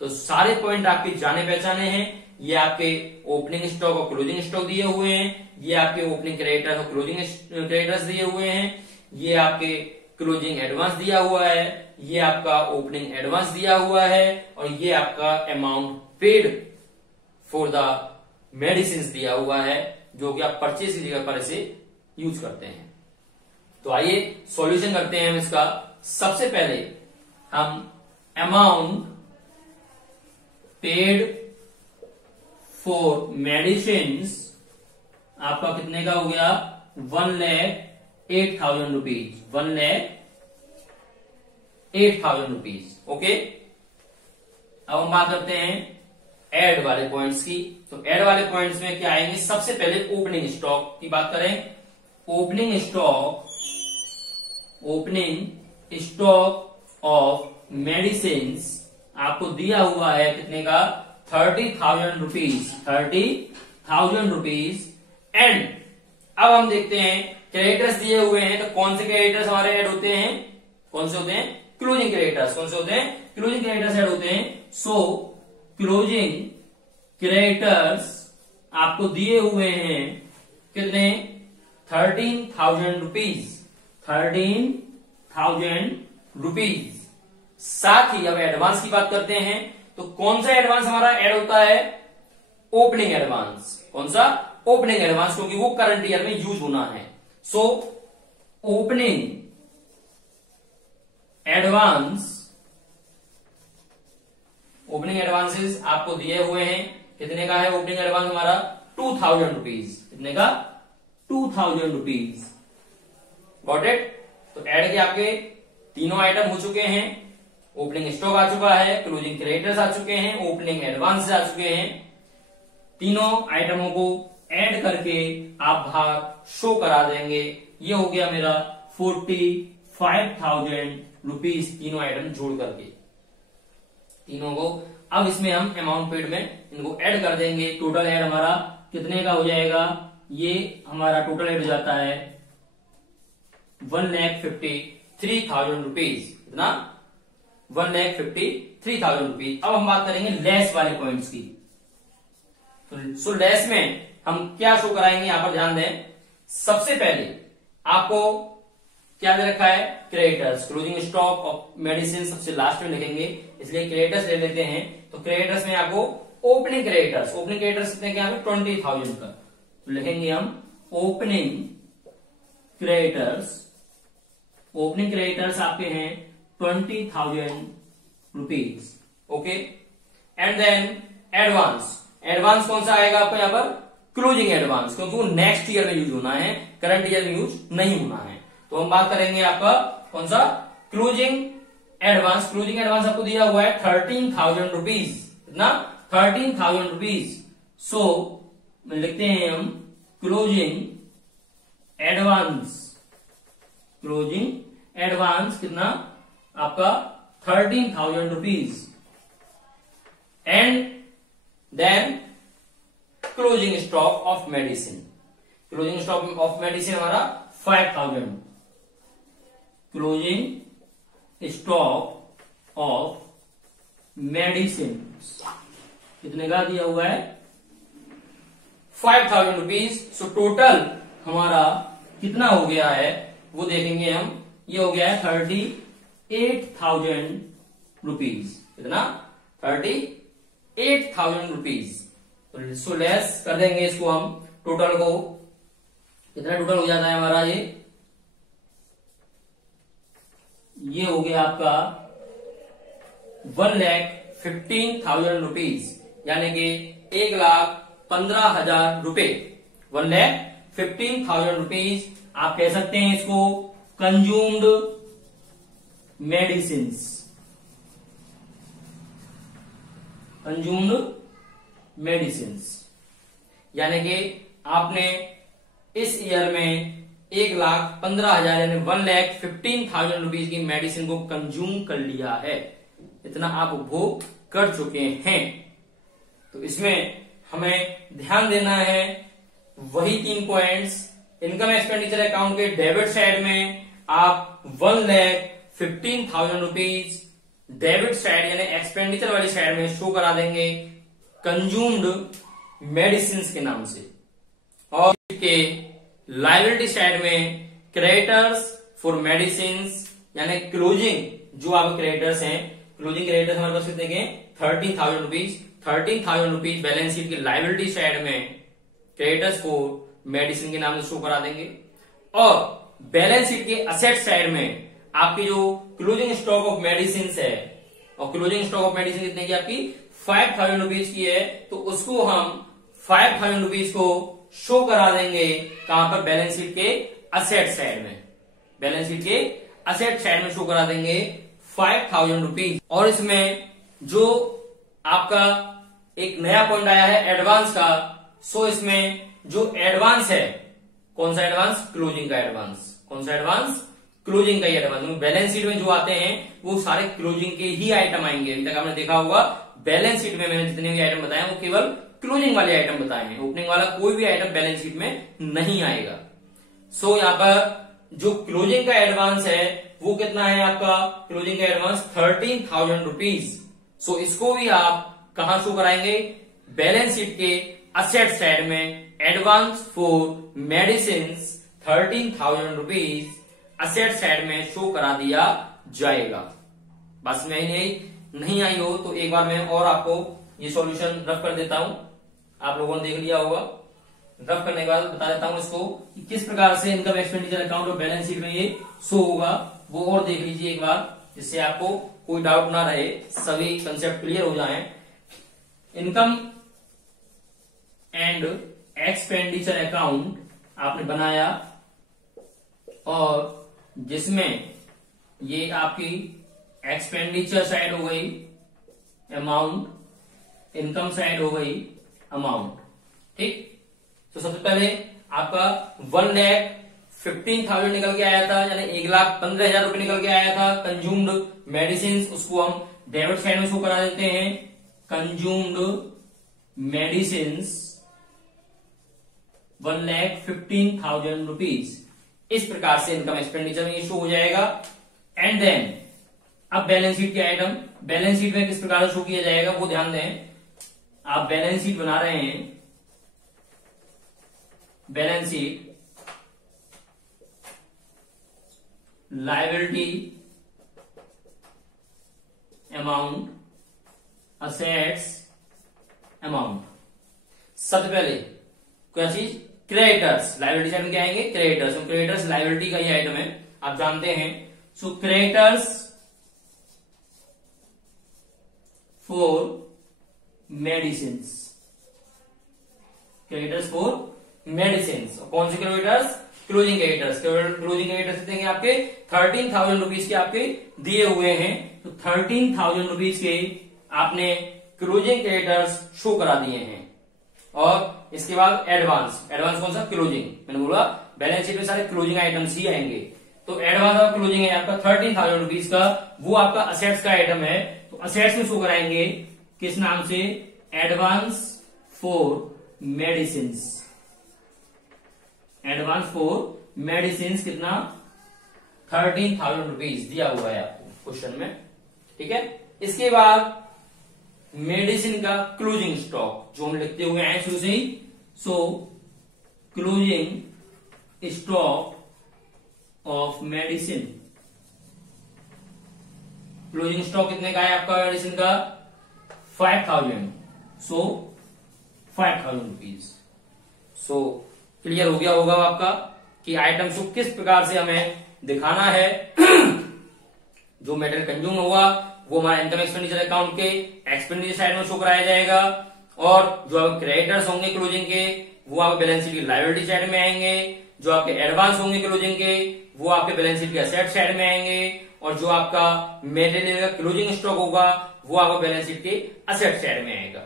तो सारे पॉइंट आपके जाने पहचाने हैं। ये आपके ओपनिंग स्टॉक और क्लोजिंग स्टॉक दिए हुए हैं, ये आपके ओपनिंग क्रेडिटर्स और क्लोजिंग क्रेडिटर्स दिए हुए हैं, ये आपके क्लोजिंग एडवांस दिया हुआ है, ये आपका ओपनिंग एडवांस दिया हुआ है, और ये आपका amount paid for the medicine दिया हुआ है, जो कि आप परचेज की जगह पर इसे यूज करते हैं। तो आइए सॉल्यूशन करते हैं हम इसका। सबसे पहले हम अमाउंट पेड फॉर मेडिसिन आपका कितने का हो गया? 1,08,000 रुपीज। 1,08,000 रुपीज। ओके, अब हम बात करते हैं एड वाले पॉइंट्स की। तो एड वाले पॉइंट्स में क्या आएंगे? सबसे पहले ओपनिंग स्टॉक की बात करें। ओपनिंग स्टॉक ऑफ मेडिसिन आपको दिया हुआ है कितने का? 30,000 रुपीज। 30,000 रुपीज। एंड अब हम देखते हैं क्रेडिटर्स दिए हुए हैं, तो कौन से क्रेडिटर्स हमारे ऐड होते हैं? कौन से होते हैं? Closing creditors. कौन से होते हैं? क्लोजिंग क्रेडिटर्स ऐड होते हैं। सो क्लोजिंग क्रेडिटर्स आपको दिए हुए हैं कितने? 13,000 रुपीज। 13,000 रुपीज। साथ ही अब एडवांस की बात करते हैं, तो कौन सा एडवांस हमारा ऐड होता है? Opening advance. कौन सा? ओपनिंग एडवांस, क्योंकि वो करंट ईयर में यूज होना है। So opening advance opening advances आपको दिए हुए हैं। कितने का है ओपनिंग एडवांस हमारा? 2000 रुपीज। कितने का? 2000 रुपीज। Got it? तो ऐड के आपके तीनों आइटम हो चुके हैं। ओपनिंग स्टॉक आ चुका है, क्लोजिंग क्रेडिटर्स आ चुके हैं, ओपनिंग एडवांस आ चुके हैं। तीनों आइटमों को ऐड करके आप भाग शो करा देंगे। ये हो गया मेरा 45,000 रुपीज, तीनों आइटम जोड़ करके तीनों को। अब इसमें हम अमाउंट पेड में इनको ऐड कर देंगे। टोटल ऐड हमारा कितने का हो जाएगा? ये हमारा टोटल ऐड हो जाता है 1,53,000 रुपीज। कितना? 1,53,000 रुपीज। अब हम बात करेंगे लेस वाले पॉइंट्स की। सो लेस में हम क्या शो कराएंगे, यहां पर ध्यान दें। सबसे पहले आपको क्या दे रखा है? Creditors. Closing stock of medicine सबसे लास्ट में लिखेंगे, इसलिए क्रेडिटर्स ले लेते हैं। तो क्रेडिटर्स में आपको ओपनिंग क्रेडिटर्स, ओपनिंग क्रेडिटर्स कितने के? 20,000 का। तो लिखेंगे हम ओपनिंग क्रेडिटर्स। ओपनिंग क्रेडिटर्स आपके हैं 20,000 rupees. Okay. And then advance. Advance कौन सा आएगा आपको यहां पर? क्लोजिंग एडवांस, क्योंकि वो नेक्स्ट ईयर में यूज होना है, करंट ईयर में यूज नहीं होना है। तो हम बात करेंगे आपका कौन सा? Closing advance. क्लोजिंग एडवांस आपको दिया हुआ है 13,000 रुपीज। कितना? 13,000 रुपीज। सो लिखते हैं हम क्लोजिंग एडवांस। क्लोजिंग एडवांस कितना आपका? 13,000 rupees. And then closing stock of medicine. Closing stock of medicine हमारा 5,000। क्लोजिंग स्टॉक ऑफ मेडिसिन कितने का दिया हुआ है? 5,000 रुपीज। सो टोटल हमारा कितना हो गया है वो देखेंगे हम। ये हो गया है 38,000 रुपीज। कितना? 38,000 रुपीज। सो लेस कर देंगे इसको हम टोटल को। कितना टोटल हो जाता है हमारा? ये हो गया आपका 1,15,000 रुपीज, यानी कि 1,15,000 रुपए। 1,15,000 रुपीज। आप कह सकते हैं इसको कंज्यूम्ड मेडिसिन्स। कंज्यूम्ड मेडिसिन्स यानी कि आपने इस ईयर में 1,15,000 यानी 1,15,000 रुपीज की मेडिसिन को कंज्यूम कर लिया है। इतना आप उपभोग कर चुके हैं। तो इसमें हमें ध्यान देना है वही 3 पॉइंट्स। इनकम एक्सपेंडिचर अकाउंट के डेबिट साइड में आप 1,15,000 रुपीज डेबिट साइड यानी एक्सपेंडिचर वाली साइड में शो करा देंगे कंज्यूम्ड मेडिसिन के नाम से। और के लायबिलिटी साइड में क्रेडिटर्स फॉर मेडिसिन यानी क्लोजिंग जो आप क्रेडिटर्स हैं, क्लोजिंग क्रेडिटर्स हमारे पास कितने के? 13,000 रुपीज। 13,000 रुपीज बैलेंस शीट की लायबिलिटी साइड में क्रेडिटर्स को मेडिसिन के नाम से शो करा देंगे। और बैलेंस शीट के असेट साइड में आपकी जो क्लोजिंग स्टॉक ऑफ मेडिसिन है, और क्लोजिंग स्टॉक ऑफ मेडिसिन कितने की आपकी? 5,000 रुपीज की है। तो उसको हम 5,000 रुपीज को शो करा देंगे कहां पर? बैलेंस शीट के असेट साइड में। बैलेंस शीट के असेट साइड में शो करा देंगे 5,000 रुपीज। और इसमें जो आपका एक नया पॉइंट आया है एडवांस का, सो इसमें जो एडवांस है, कौन सा एडवांस? क्लोजिंग का एडवांस। कौन सा एडवांस? क्लोजिंग का ही एडवांस। बैलेंस शीट में जो आते हैं वो सारे क्लोजिंग के ही आइटम आएंगे। अभी तक आपने देखा होगा बैलेंस शीट में मैंने जितने भी आइटम बताए वो केवल क्लोजिंग वाले आइटम बताए हैं। ओपनिंग वाला कोई भी आइटम बैलेंस शीट में नहीं आएगा। सो यहां पर जो क्लोजिंग का एडवांस है वो कितना है आपका? क्लोजिंग का एडवांस 13,000 रुपीज। सो इसको भी आप कहां शो कराएंगे? बैलेंस शीट के असेट साइड में advance for medicine 13,000 rupees asset side में शो करा दिया जाएगा। बस में नहीं आई हो तो एक बार मैं और आपको ये सॉल्यूशन रफ कर देता हूं। आप लोगों ने देख लिया होगा। रफ करने के बाद बता देता हूं इसको कि किस प्रकार से इनकम एक्सपेंडिचर अकाउंट और बैलेंस शीट में ये शो होगा, वो और देख लीजिए एक बार। जिससे आपको कोई डाउट ना रहे, सभी कंसेप्ट क्लियर हो जाएं। इनकम एंड एक्सपेंडिचर अकाउंट आपने बनाया और जिसमें ये आपकी एक्सपेंडिचर साइड हो गई अमाउंट, इनकम साइड हो गई अमाउंट। ठीक, तो सबसे पहले आपका 1,15,000 निकल के आया था, यानी 1,15,000 रुपए निकल के आया था कंज्यूम्ड मेडिसिन। उसको हम डेबिट साइड में शो करा देते हैं, कंज्यूम्ड मेडिसिन 1,15,000 रुपीज। इस प्रकार से इनकम एक्सपेंडिचर में ये शो हो जाएगा। एंड देन अब बैलेंस शीट के आइटम, बैलेंस शीट में किस प्रकार से शो किया जाएगा वो ध्यान दें। आप बैलेंस शीट बना रहे हैं, balance sheet liability amount, assets amount. सबसे पहले क्या चीज, क्रेडिटर्स। लायबिलिटी साइड में क्या आएंगे, क्रेडिटर्स। क्रेडिटर्स लायबिलिटी का ही आइटम है, आप जानते हैं। So creditors for medicine, creditors for medicine. कौन से creditors, closing creditors. Closing creditors देंगे आपके 13,000 रुपीज के आपके दिए हुए हैं, तो 13,000 रुपीज के आपने क्लोजिंग क्रेडिटर्स शो करा दिए हैं। और इसके बाद एडवांस, एडवांस कौन सा, क्लोजिंग। मैंने बोला बैलेंस शीट में सारे क्लोजिंग आइटम्स ही आएंगे, तो एडवांस और क्लोजिंग है आपका 13,000 रुपीज का, वो आपका असेट्स का आइटम है। तो असेट्स में शो कराएंगे किस नाम से, advance for medicine. Advance for medicine कितना, 13,000 रुपीज दिया हुआ है आपको क्वेश्चन में। ठीक है, इसके बाद मेडिसिन का क्लोजिंग स्टॉक जो हम लिखते हुए हैं शुरू से ही। So closing stock of medicine, closing stock कितने का है आपका मेडिसिन का, 5,000। सो 5,000 रुपीज। सो क्लियर हो गया होगा आपका कि आइटम को किस प्रकार से हमें दिखाना है। जो मेटेरियल कंज्यूम होगा वो हमारे इनकम एक्सपेंडिचर अकाउंट के एक्सपेंडिचर साइड में शो कराया जाएगा, और जो आपके क्रेडिटर्स होंगे क्लोजिंग के वो आपके बैलेंस शीट की लायबिलिटी साइड में आएंगे, जो आपके एडवांस होंगे क्लोजिंग के वो आपके बैलेंस शीट के एसेट साइड में आएंगे, और जो आपका मेटेरियल का क्लोजिंग स्टॉक होगा वो आपका बैलेंस शीट के एसेट साइड में आएगा।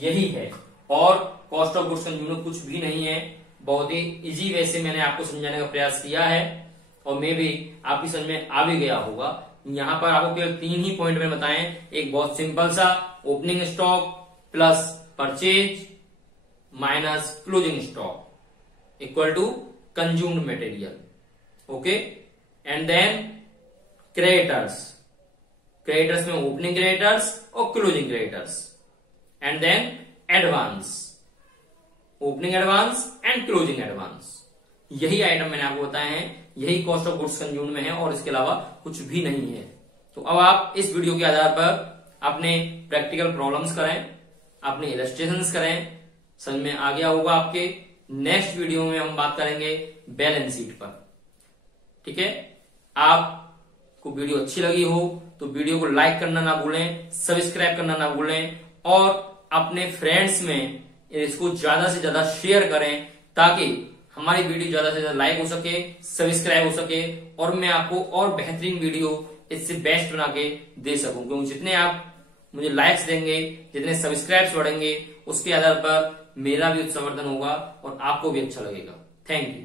यही है, और कॉस्ट ऑफ गुड्स कंज्यूम्ड कुछ भी नहीं है। बहुत ही इजी वे से मैंने आपको समझाने का प्रयास किया है, और मे भी आपकी समझ में आ भी गया होगा। यहां पर आपको केवल 3 ही पॉइंट में बताएं, एक बहुत सिंपल सा opening stock plus purchase minus closing stock equal to consumed material. Okay, and then creditors, creditors में ओपनिंग क्रेडिटर्स और closing creditors, and then advance, opening advance and closing advance. यही आइटम मैंने आपको बताए हैं, यही कॉस्ट ऑफ गुड्स कंज्यूम्ड में है, और इसके अलावा कुछ भी नहीं है। तो अब आप इस वीडियो के आधार पर अपने प्रैक्टिकल प्रॉब्लम्स करें, अपने इलस्ट्रेशंस करें, समझ में आ गया होगा आपके। नेक्स्ट वीडियो में हम बात करेंगे बैलेंस शीट पर। ठीक है, आपको वीडियो अच्छी लगी हो तो वीडियो को लाइक करना ना भूलें, सब्सक्राइब करना ना भूलें, और अपने फ्रेंड्स में इसको ज्यादा से ज्यादा शेयर करें, ताकि हमारी वीडियो ज्यादा से ज्यादा लाइक हो सके, सब्सक्राइब हो सके, और मैं आपको और बेहतरीन वीडियो इससे बेस्ट बना के दे सकूं। क्योंकि जितने आप मुझे लाइक्स देंगे, जितने सब्सक्राइब्स बढ़ेंगे, उसके आधार पर मेरा भी उत्साहवर्धन होगा और आपको भी अच्छा लगेगा। Thank you.